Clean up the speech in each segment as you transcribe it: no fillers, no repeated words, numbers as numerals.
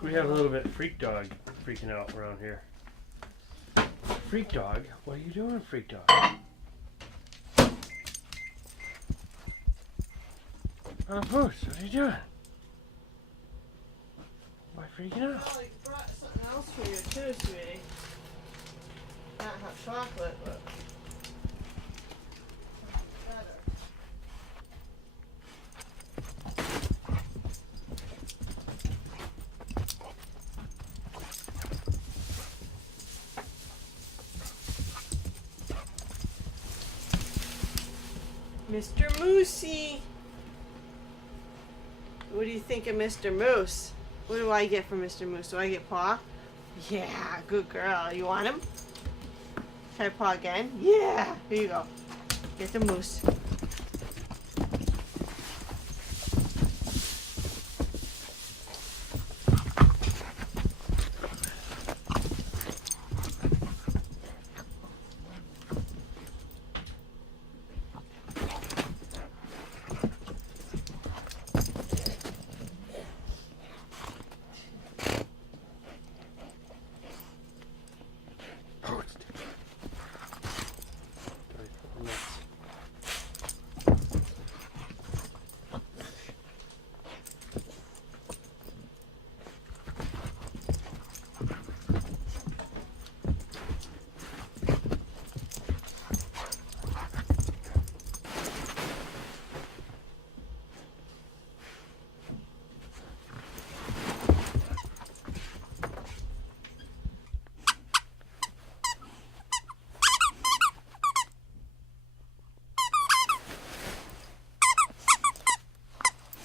We have a little bit freak dog freaking out around here. Freak dog? What are you doing, freak dog? Oh, Boots, what are you doing? Why freaking out? Well, I brought something else for you too, sweetie. Not hot chocolate, but better. Mr. Moosey. What do you think of Mr. Moose? What do I get from Mr. Moose? Do I get paw? Yeah, good girl. You want him? Try paw again? Yeah. Here you go. Get the moose.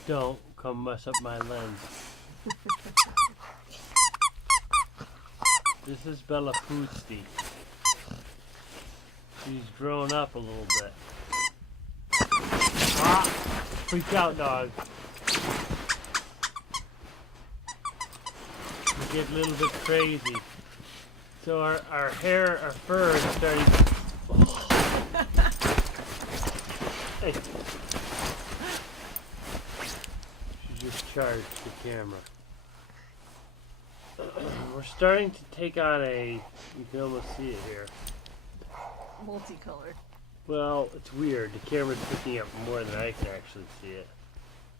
Don't come mess up my lens. This is Bella Foodsti. She's grown up a little bit. Ah! Freaked out, dog. You get a little bit crazy. So our hair, our fur is starting to... Hey. Just charged the camera. We're starting to take on you can almost see it here. Multicolored. Well, it's weird. The camera's picking up more than I can actually see it.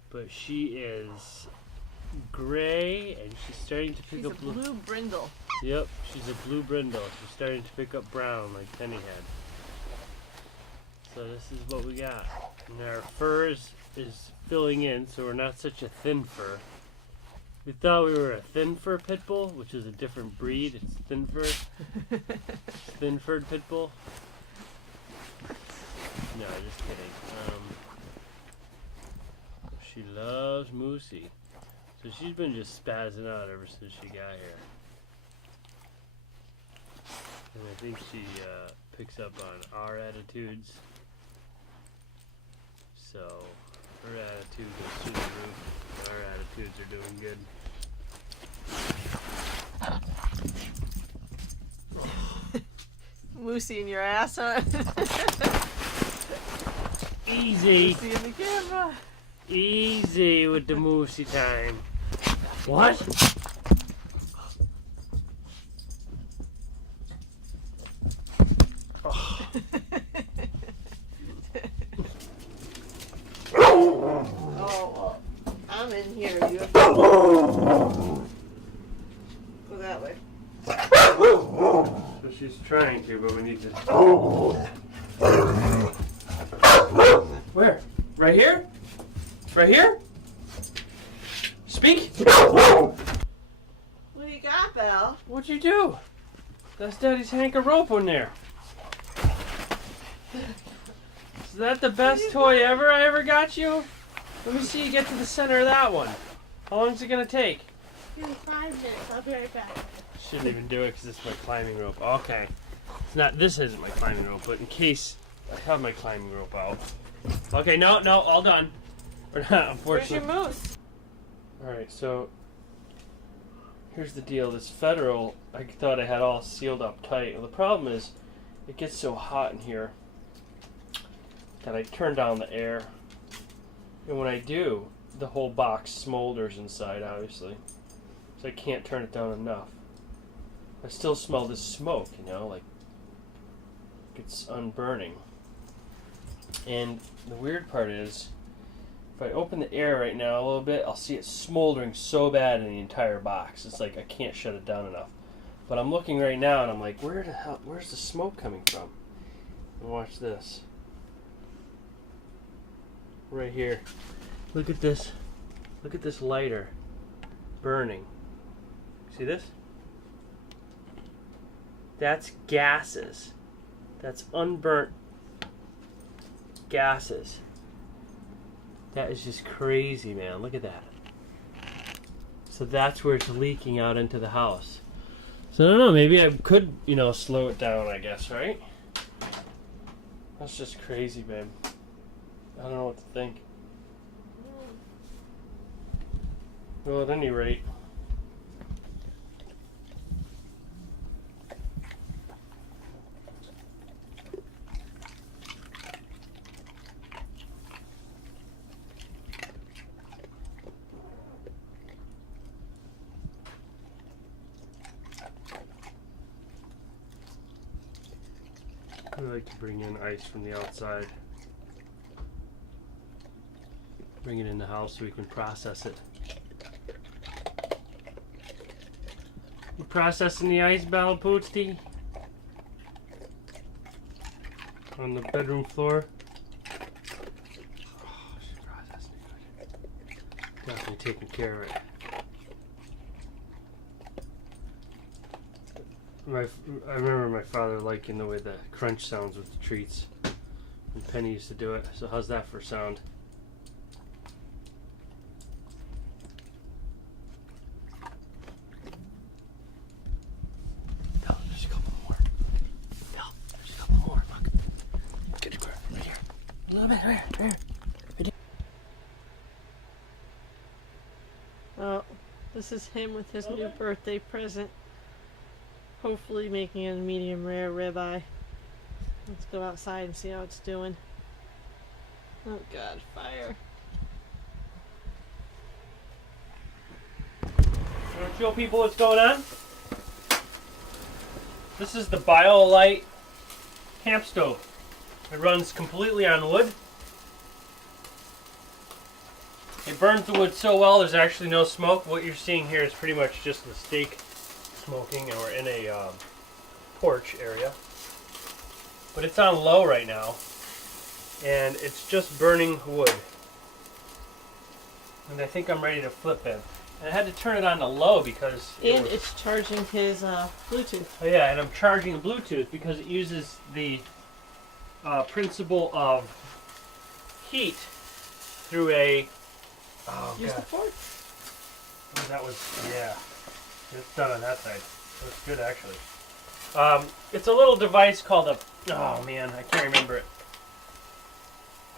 But she is gray and she's starting to pick up She's a blue brindle. Yep, she's a blue brindle. She's starting to pick up brown like Penny had. So this is what we got. And our fur is filling in, so we're not such a thin fur. We thought we were a thin fur pit bull, which is a different breed. It's thin fur. Thin furred pit bull. No, just kidding. She loves Moosey. So she's been just spazzing out ever since she got here. And I think she picks up on our attitudes. So her attitude goes through the roof. Our attitudes are doing good. Moosey in your ass, huh? Easy. Moosey in the camera. Easy with the Moosey time. What? Oh, I'm in here. You have to go that way. So she's trying to, but we need to. Where? Right here? Right here? Speak. What do you got, Belle? What'd you do? That's Daddy's hank of rope in there. Is that the best toy ever I ever got you? Let me see you get to the center of that one. How long is it gonna take? Give me 5 minutes. I'll be right back. Shouldn't even do it because it's my climbing rope. Okay. It's not. This isn't my climbing rope, but in case I have my climbing rope out. Okay, no, all done. We're not, unfortunately. Where's your moose? Alright, so here's the deal. This Federal, I thought I had all sealed up tight. Well, the problem is it gets so hot in here that I turn down the air. And when I do, the whole box smolders inside, obviously. So I can't turn it down enough. I still smell this smoke, you know, like it's unburning. And the weird part is, if I open the air right now a little bit, I'll see it smoldering so bad in the entire box. It's like I can't shut it down enough. But I'm looking right now and I'm like, where's the smoke coming from? And watch this. Right here. Look at this. Look at this lighter burning. See this? That's gases. That's unburnt gases. That is just crazy, man. Look at that. So that's where it's leaking out into the house. So I don't know, maybe I could, you know, slow it down, I guess, right? That's just crazy, babe. I don't know what to think. Well, at any rate, I like to bring in ice from the outside. Bring it in the house so we can process it. You processing the ice, Balapootsti? On the bedroom floor? Oh, she's processing it. Definitely taking care of it. I remember my father liking the way the crunch sounds with the treats. And Penny used to do it. So how's that for sound? No, there's a couple more. No, there's a couple more. Look. Get it right here. A little bit. Right here. Oh, this is him with his new birthday present. Hopefully making a medium rare ribeye. Let's go outside and see how it's doing. Oh god, fire. You want to show people what's going on? This is the BioLite camp stove. It runs completely on wood. It burns the wood so well there's actually no smoke. What you're seeing here is pretty much just the steak smoking, and we're in a porch area. But it's on low right now, and it's just burning wood. And I think I'm ready to flip it. And I had to turn it on to low because it's charging his Bluetooth. Oh yeah, and I'm charging Bluetooth because it uses the principle of heat through a... Oh, Use the port. Oh, that was... Yeah. It's done on that side. Looks good, actually. It's a little device called a... Oh, man, I can't remember it.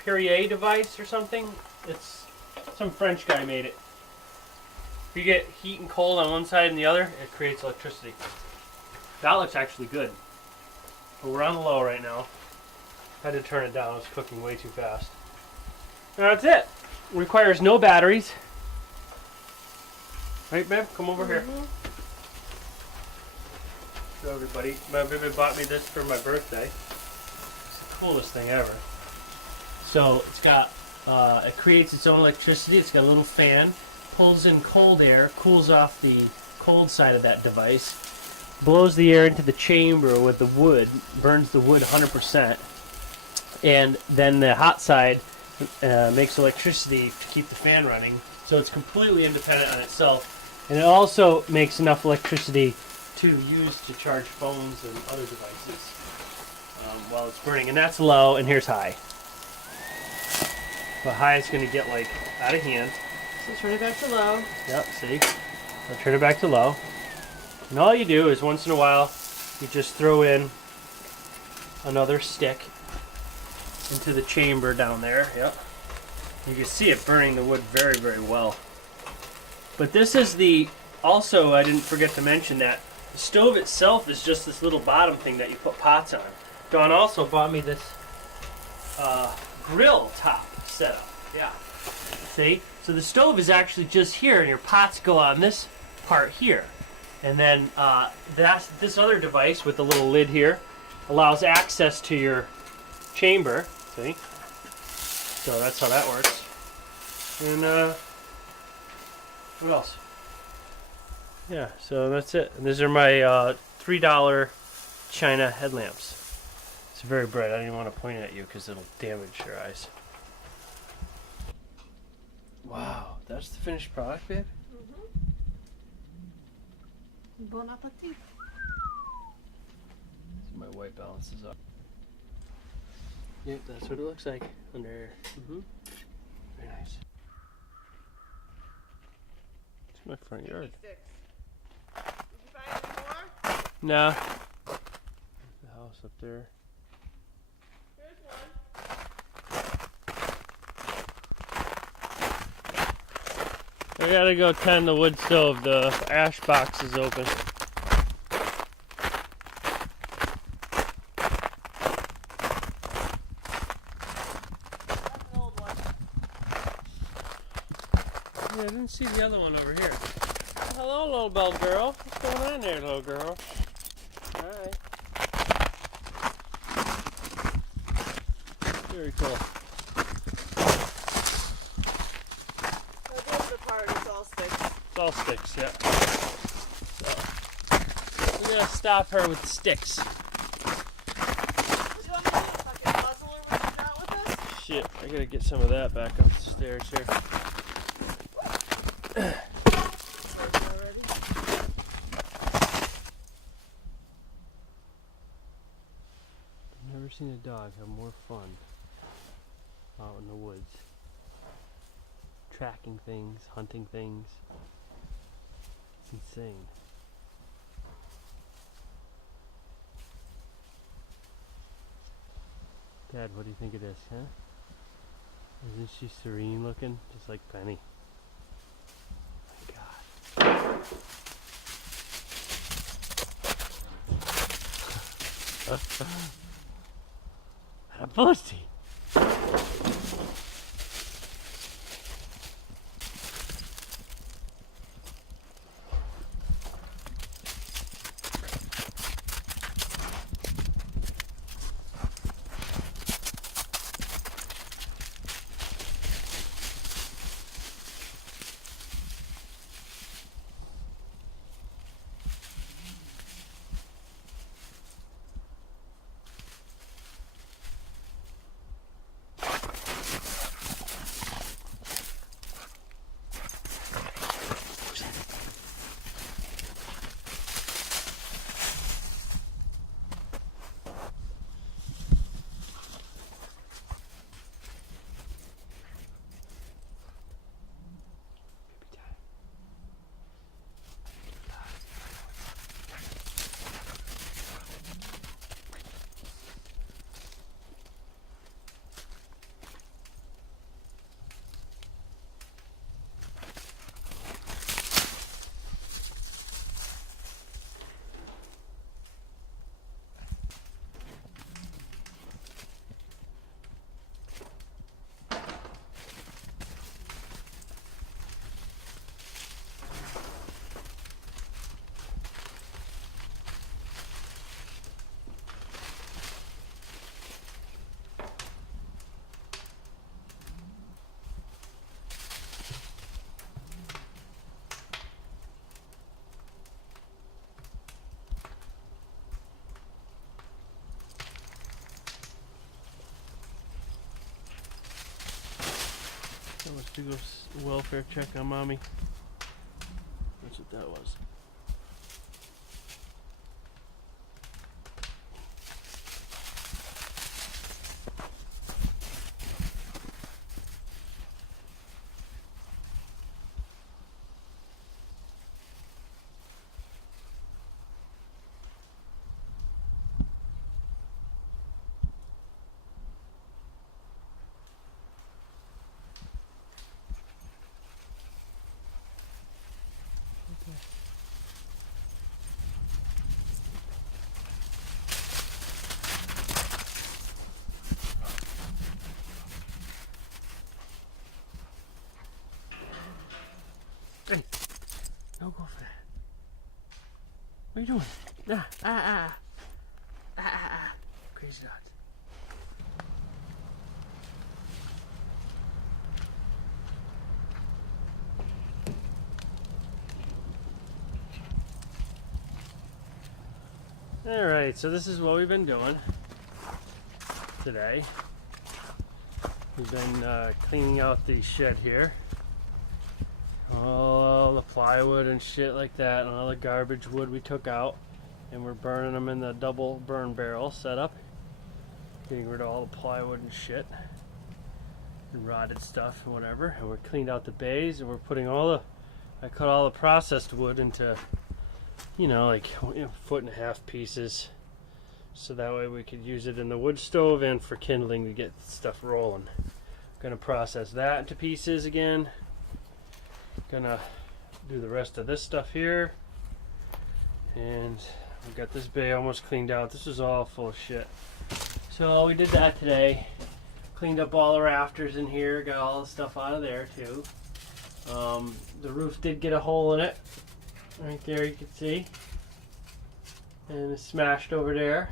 Perrier device or something? It's... Some French guy made it. If you get heat and cold on one side and the other, it creates electricity. That looks actually good. But we're on the low right now. Had to turn it down. It's cooking way too fast. Now that's it. Requires no batteries. Right, babe? Come over here. Show everybody. My baby bought me this for my birthday. It's the coolest thing ever. So it's got, it creates its own electricity. It's got a little fan. Pulls in cold air, cools off the cold side of that device, blows the air into the chamber with the wood, burns the wood 100%, and then the hot side makes electricity to keep the fan running, so it's completely independent on itself, and it also makes enough electricity to use to charge phones and other devices while it's burning, and that's low, and here's high. But high is going to get like out of hand. So turn it back to low. Yep, see? I'll turn it back to low. And all you do is once in a while, you just throw in another stick into the chamber down there. Yep. You can see it burning the wood very, very well. But this is the, also I didn't forget to mention that the stove itself is just this little bottom thing that you put pots on. Dawn also bought me this grill top setup. Yeah. See? So the stove is actually just here, and your pots go on this part here. And then this other device with the little lid here allows access to your chamber. See? So that's how that works. And what else? Yeah, so that's it. And these are my $3 China headlamps. It's very bright. I don't even want to point it at you because it'll damage your eyes. Wow, that's the finished product, babe? Bon appetit. So my white balances up. Yep, that's what it looks like under. Very nice. It's my front yard. Did you find any more? Nah. There's the house up there. Here's one. I gotta go tend the wood stove. The ash box is open. That's an old one. Yeah, I didn't see the other one over here. Hello, little bell girl. What's going on there, little girl? Hi. Very cool. This part is all sticks. It's all sticks, yeah. So, we're gonna stop her with sticks. Would you want me to fucking puzzle her when you're not with us? Shit, I gotta get some of that back up the stairs here. I've never seen a dog have more fun out in the woods. Tracking things, hunting things. It's insane. Dad, what do you think it is, huh? Isn't she serene looking? Just like Penny. My God. A pussy. That was to go welfare check on mommy. That's what that was. Hey, no go for that. What are you doing? Crazy dogs. Alright, so this is what we've been doing today. We've been cleaning out the shed here. All the plywood and shit like that, and all the garbage wood we took out. And we're burning them in the double burn barrel setup. Getting rid of all the plywood and shit. And rotted stuff and whatever. And we cleaned out the bays, and we're putting I cut all the processed wood into, you know, like 1.5-foot pieces. So that way we could use it in the wood stove and for kindling to get stuff rolling. Gonna process that into pieces again. Gonna do the rest of this stuff here. And we've got this bay almost cleaned out. This is all full of shit. So we did that today. Cleaned up all the rafters in here. Got all the stuff out of there too. The roof did get a hole in it. Right there you can see. And it's smashed over there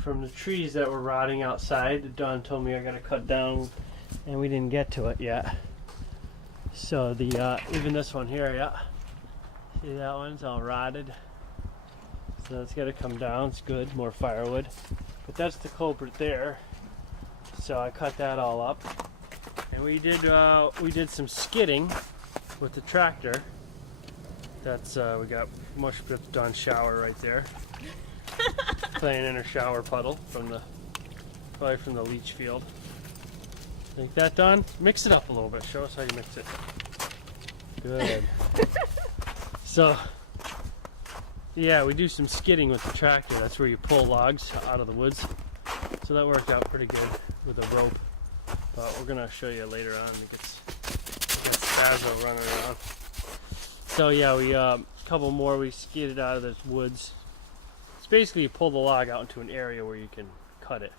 from the trees that were rotting outside. Dawn told me I gotta cut down, and we didn't get to it yet. So the even this one here, yeah. See that one's all rotted. So that's got to come down. It's good, more firewood. But that's the culprit there. So I cut that all up, and we did some skidding with the tractor. That's we got mush with Dawn's shower right there, playing in her shower puddle probably from the leach field. Think that done? Mix it up a little bit. Show us how you mix it. Good. So, yeah, we do some skidding with the tractor. That's where you pull logs out of the woods. So that worked out pretty good with a rope. But we're gonna show you later on. It gets Spazzo running around. So yeah, we a couple more. We skidded out of this woods. It's basically you pull the log out into an area where you can cut it,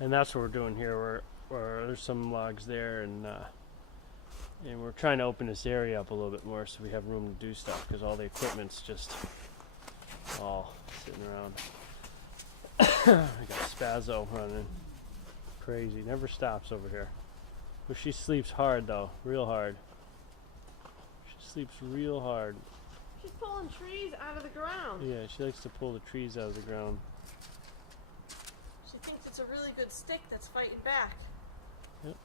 and that's what we're doing here. Where there's some logs there, and we're trying to open this area up a little bit more so we have room to do stuff, because all the equipment's just all sitting around. I got Spazzo running crazy, never stops over here. But she sleeps hard though, real hard. She sleeps real hard. She's pulling trees out of the ground. Yeah, she likes to pull the trees out of the ground. She thinks it's a really good stick that's fighting back. Yep.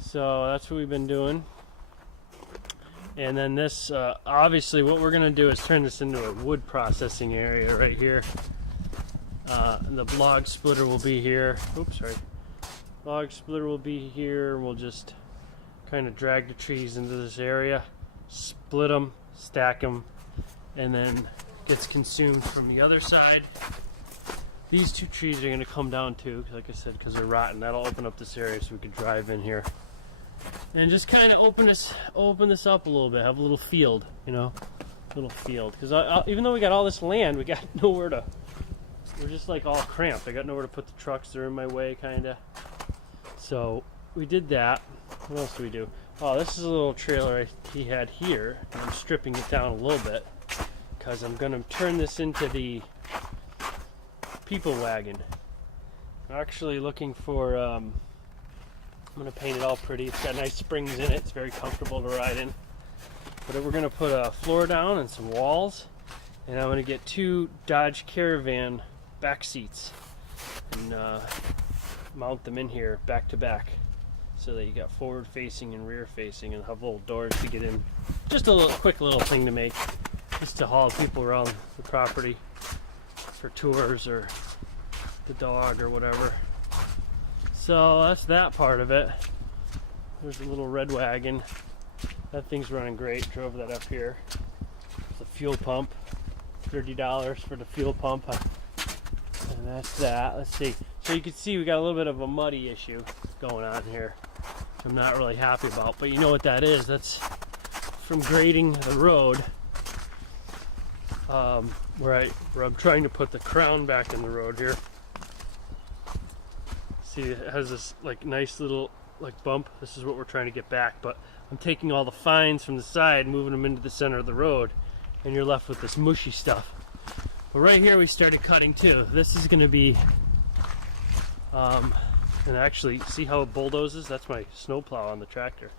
So that's what we've been doing. And then this, obviously what we're going to do is turn this into a wood processing area right here. The log splitter will be here. Oops, sorry. Log splitter will be here. We'll just kind of drag the trees into this area, split them, stack them, and then gets consumed from the other side. These two trees are going to come down too, like I said, because they're rotten. That'll open up this area so we can drive in here and just kind of open this up a little bit. Have a little field, you know, little field. Because even though we got all this land, we got nowhere to. We're just like all cramped. I got nowhere to put the trucks. They're in my way, kind of. So we did that. What else do we do? Oh, this is a little trailer he had here. And I'm stripping it down a little bit because I'm going to turn this into the people wagon. I'm actually looking for, I'm going to paint it all pretty. It's got nice springs in it. It's very comfortable to ride in. But we're going to put a floor down and some walls. And I'm going to get 2 Dodge Caravan back seats and mount them in here back to back, so that you got forward facing and rear facing, and have little doors to get in. Just a quick little thing to make, just to haul people around the property for tours or the dog or whatever. So that's that part of it. There's a little red wagon. That thing's running great. Drove that up here. It's a fuel pump. $30 for the fuel pump. And that's that. Let's see. So you can see we got a little bit of a muddy issue going on here. I'm not really happy about, but you know what that is. That's from grading the road, where I'm trying to put the crown back in the road here. See, it has this like nice little like bump. This is what we're trying to get back, but I'm taking all the fines from the side, moving them into the center of the road, and you're left with this mushy stuff. But right here we started cutting too. This is going to be, and actually, see how it bulldozes? That's my snowplow on the tractor.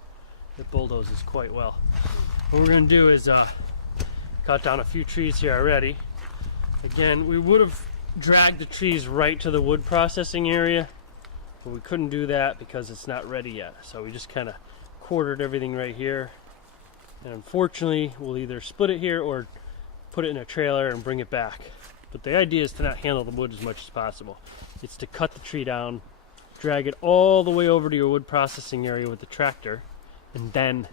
It bulldozes quite well. What we're going to do is cut down a few trees here already. Again, we would have dragged the trees right to the wood processing area, but we couldn't do that because it's not ready yet. So we just kind of quartered everything right here. And unfortunately, we'll either split it here or put it in a trailer and bring it back. But the idea is to not handle the wood as much as possible. It's to cut the tree down, drag it all the way over to your wood processing area with the tractor, and then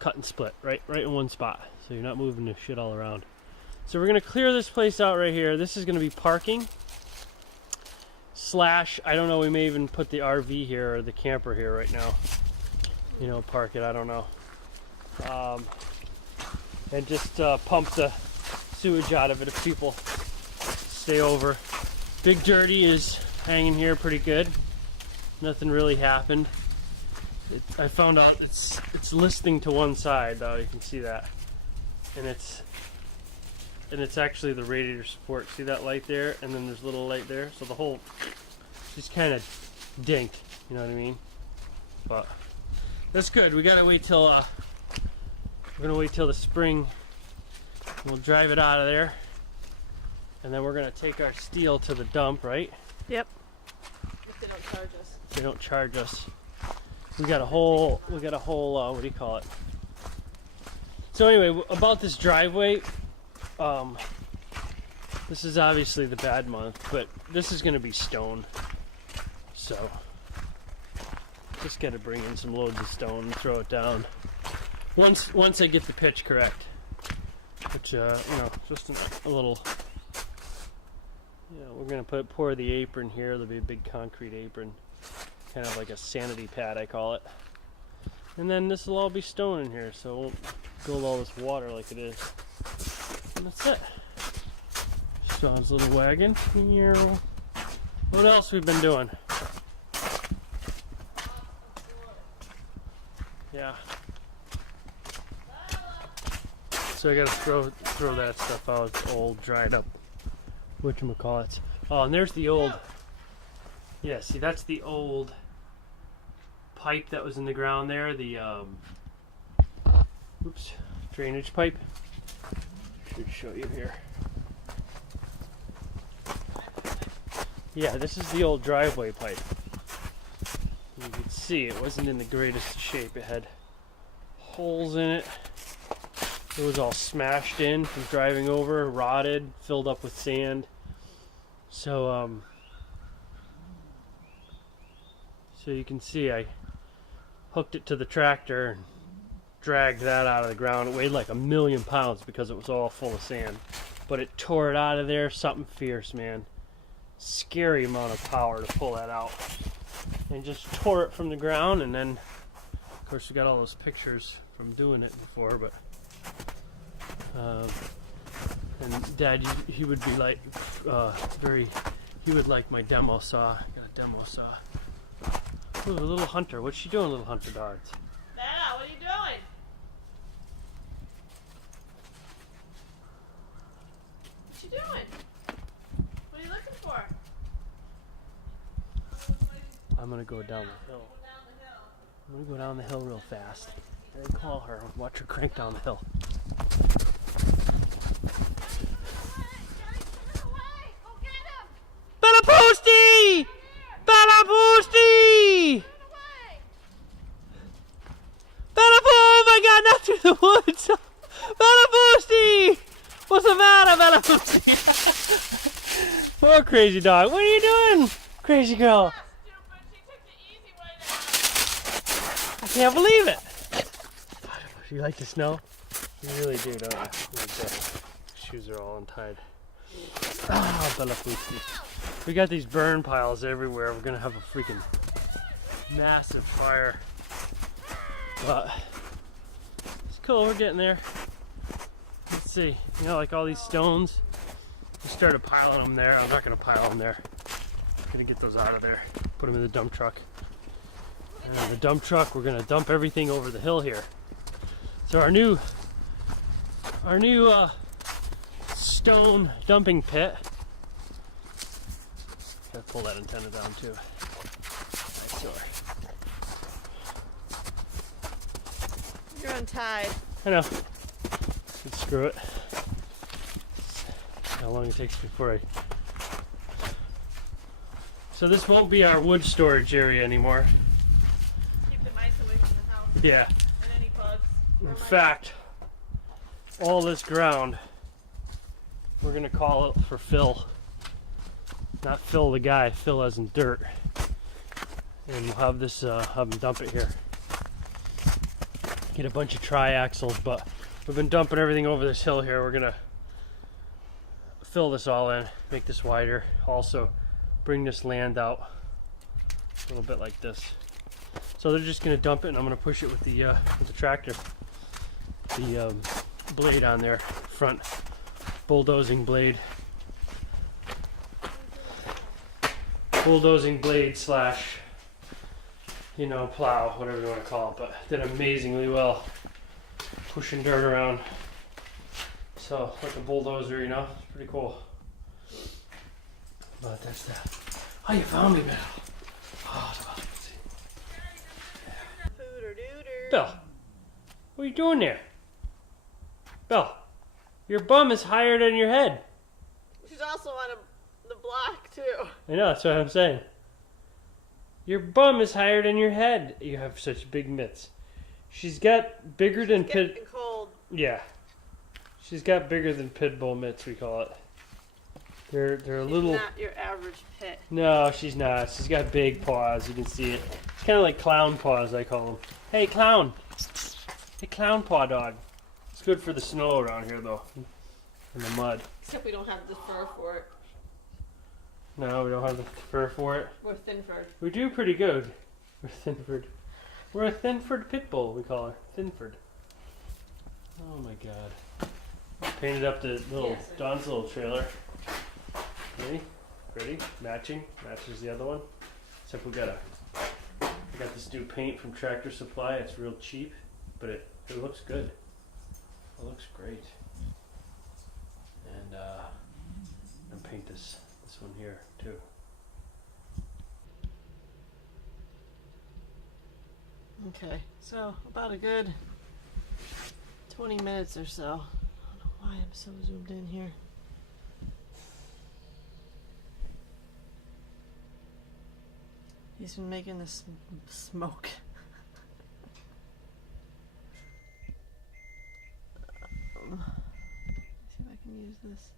cut and split right in one spot, so you're not moving the shit all around. So we're gonna clear this place out right here. This is gonna be parking slash, I don't know, we may even put the RV here or the camper here right now. You know, park it, I don't know. And just pump the sewage out of it if people stay over. Big Dirty is hanging here pretty good. Nothing really happened. I found out it's listing to one side though, you can see that. And it's actually the radiator support. See that light there? And then there's a little light there. So the whole just kind of dinked, you know what I mean? But that's good. We gotta wait till we're gonna wait till the spring. We'll drive it out of there. And then we're gonna take our steel to the dump, right? Yep. If they don't charge us. If they don't charge us. We got a whole, what do you call it? So anyway, about this driveway, this is obviously the bad month, but this is going to be stone. So, just got to bring in some loads of stone and throw it down. Once I get the pitch correct. Which, you know, just a little, you know, we're going to pour the apron here. There'll be a big concrete apron. Kind of like a sanity pad, I call it. And then this will all be stone in here, so it won't build all this water like it is. And that's it. Sean's little wagon. What else we've been doing? Yeah. So I gotta throw that stuff out. It's old, dried up. Whatchamacallits. Oh, and there's the old. Yeah, see, that's the old pipe that was in the ground there, the drainage pipe. Should show you here. Yeah, this is the old driveway pipe. You can see it wasn't in the greatest shape. It had holes in it. It was all smashed in from driving over, rotted, filled up with sand. So you can see I hooked it to the tractor and dragged that out of the ground. It weighed like 1,000,000 pounds because it was all full of sand. But it tore it out of there. Something fierce, man. Scary amount of power to pull that out. And just tore it from the ground, and then, of course, we got all those pictures from doing it before, but and Dad, he would be like he would like my demo saw. I got a demo saw. Ooh, little Hunter. What's she doing, little Hunter Darts? Dad, what are you doing? What you doing? What are you looking for? I'm gonna go down the hill. I'm gonna go down the hill real fast. And call her and watch her crank down the hill. Bella Posty! Bella Posty! Bella Oh my God! Not through the woods! Bella Posty! What's the matter, Bella Posty? Oh, crazy dog! What are you doing, crazy girl? I can't believe it. You like the snow? You really do, don't you? Like that. Shoes are all untied. Ah, Bella Posty. We got these burn piles everywhere. We're gonna have a freaking massive fire. But it's cool, we're getting there. Let's see. You know, like all these stones, we started piling them there. I'm not gonna pile them there. I'm gonna get those out of there. Put them in the dump truck. And in the dump truck, we're gonna dump everything over the hill here. So our new our new stone dumping pit. Gotta pull that antenna down too. Eyesore. You're untied. I know. Let's screw it. How long it takes before I. So this won't be our wood storage area anymore. Keep the mice away from the house. Yeah. And any bugs. In fact, all this ground, we're gonna call it for Phil. Not Phil the guy, Phil as in dirt. And we'll have this, have him dump it here. Get a bunch of triaxles, but we've been dumping everything over this hill here. We're gonna fill this all in, make this wider. Also, bring this land out a little bit like this. So they're just gonna dump it, and I'm gonna push it with the tractor. The blade on there, front bulldozing blade. Bulldozing blade slash, you know, plow, whatever you want to call it, but did amazingly well pushing dirt around. So, like a bulldozer, you know, it's pretty cool. But that's that. Oh, you found me, Bill. Oh, Bill, what are you doing there? Bill, your bum is higher than your head. She's also on the block too. I know, that's what I'm saying. Your bum is higher than your head. You have such big mitts. She's got bigger than Getting cold. Yeah. She's got bigger than pit bull mitts, we call it. They're a little. Not your average pit. No, she's not. She's got big paws. You can see it. It's kind of like clown paws, I call them. Hey, clown. Hey, clown paw dog. It's good for the snow around here, though. And the mud. Except we don't have the fur for it. No, we don't have the fur for it. We're thin-furred. We do pretty good. We're Thinford. We're a Thinford pit bull, we call her. Thinford. Oh my god. Painted up the little Don's little trailer. Ready? Matching. Matches the other one. Except we got this new paint from Tractor Supply. It's real cheap, but it looks good. It looks great. And I'm gonna paint this one here too. Okay, so about a good 20 minutes or so. I don't know why I'm so zoomed in here. He's been making this smoke. See if I can use this.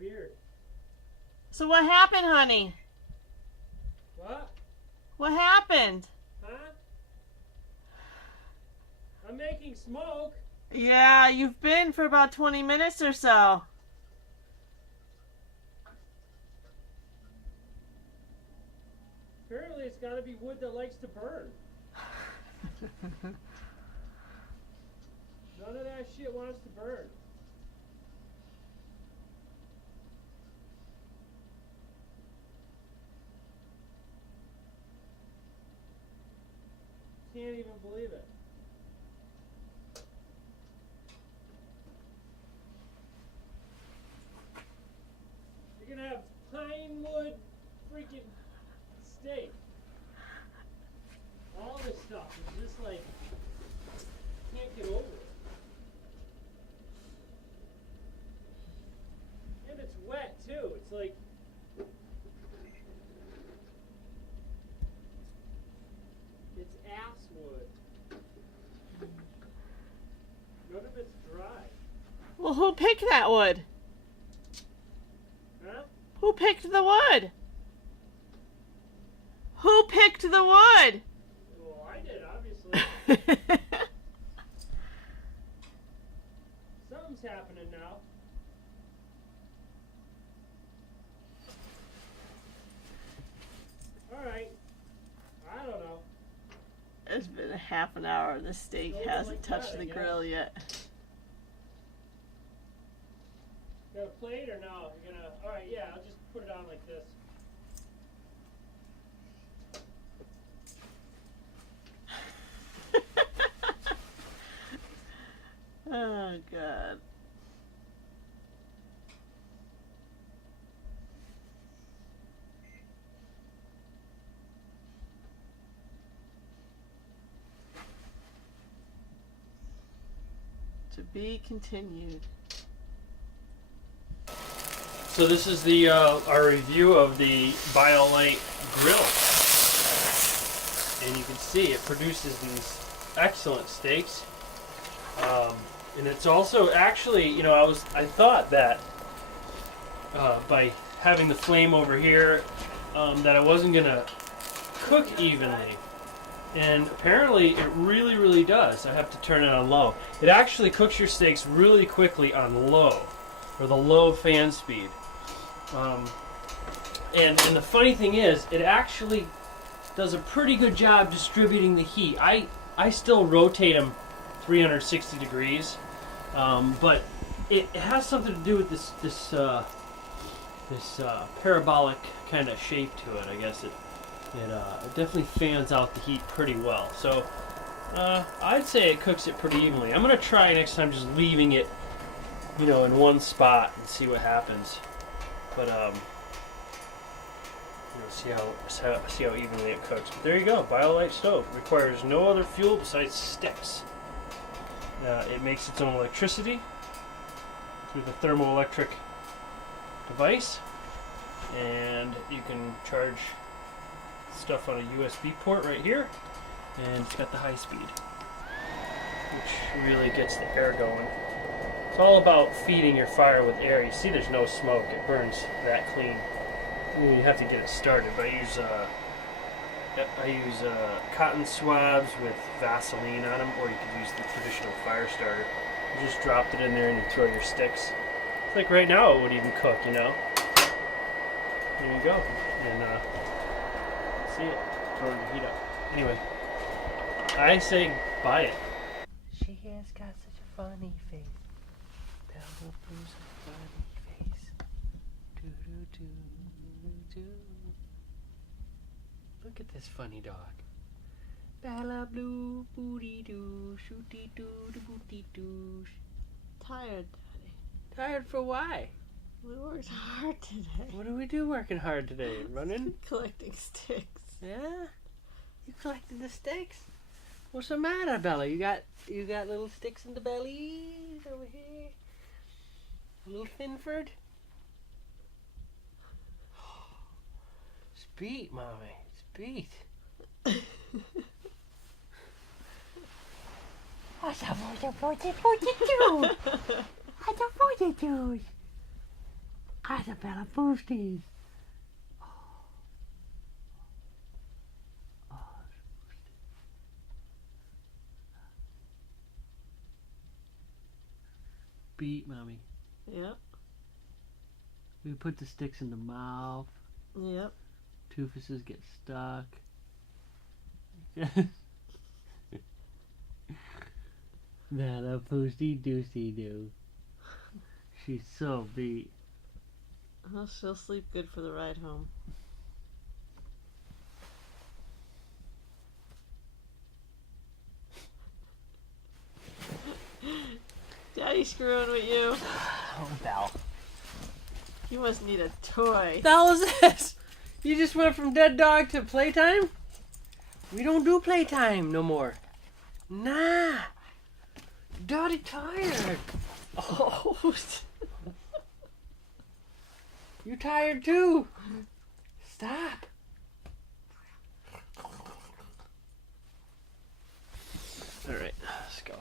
Weird. So what happened, honey? What? What happened? Huh? I'm making smoke. Yeah, you've been for about 20 minutes or so. Apparently it's gotta be wood that likes to burn. None of that shit wants to burn. Can't even believe it. You're gonna have pine wood freaking steak. All this stuff is just like, can't get over it. And it's wet too. It's like, it's ass wood. None of it's dry. Well, who picked that wood? Huh? Who picked the wood? Who picked the wood? Well, I did, obviously. Something's happening now. Alright. I don't know. It's been a half an hour. The steak Hold it hasn't like touched that, I the guess. grill yet. Got a plate or no? You're gonna. Alright, yeah, I'll just put it on like this. my god. To be continued. So this is the our review of the BioLite grill, and you can see it produces these excellent steaks. And it's also actually, you know, I thought that by having the flame over here that I wasn't gonna cook evenly, and apparently it really does. I have to turn it on low. It actually cooks your steaks really quickly on low, or the low fan speed. And the funny thing is, it actually does a pretty good job distributing the heat. I still rotate them 360 degrees, but it has something to do with this parabolic kind of shape to it. I guess it definitely fans out the heat pretty well. So I'd say it cooks it pretty evenly. I'm gonna try next time just leaving it, you know, in one spot and see what happens. But you know, see how evenly it cooks. But there you go. BioLite stove requires no other fuel besides sticks. It makes its own electricity through the thermoelectric device, and you can charge stuff on a USB port right here, and it's got the high speed, which really gets the air going. It's all about feeding your fire with air. You see there's no smoke. It burns that clean. You have to get it started, but I use cotton swabs with Vaseline on them, or you could use the traditional fire starter. You just dropped it in there and you throw your sticks. It's like right now it would even cook, you know. There you go. And see it. Throw the heat up. Anyway, I say buy it. She has got such a funny face. Bella Blue's a funny face. Do do do do. Look at this funny dog. Bella Blue, booty doo, shooty doo, da booty doo. Tired, Daddy. Tired for why? We worked hard today. What do we do working hard today? Running? Collecting sticks. Yeah? You collected the sticks? What's the matter, Bella? You got little sticks in the belly over here? A little Finford? Speed, mommy. Speed. What do? Isabella Boosties. Beat, mommy. Yep. We put the sticks in the mouth. Yep. Toofuses get stuck. That a poosty doosty do. She's so beat. Well, she'll sleep good for the ride home. Daddy's screwing with you. Oh, Belle. You must need a toy. What the hell is this? You just went from dead dog to playtime? We don't do playtime no more. Nah. Daddy tired. Oh. You tired too. Stop. All right, let's go.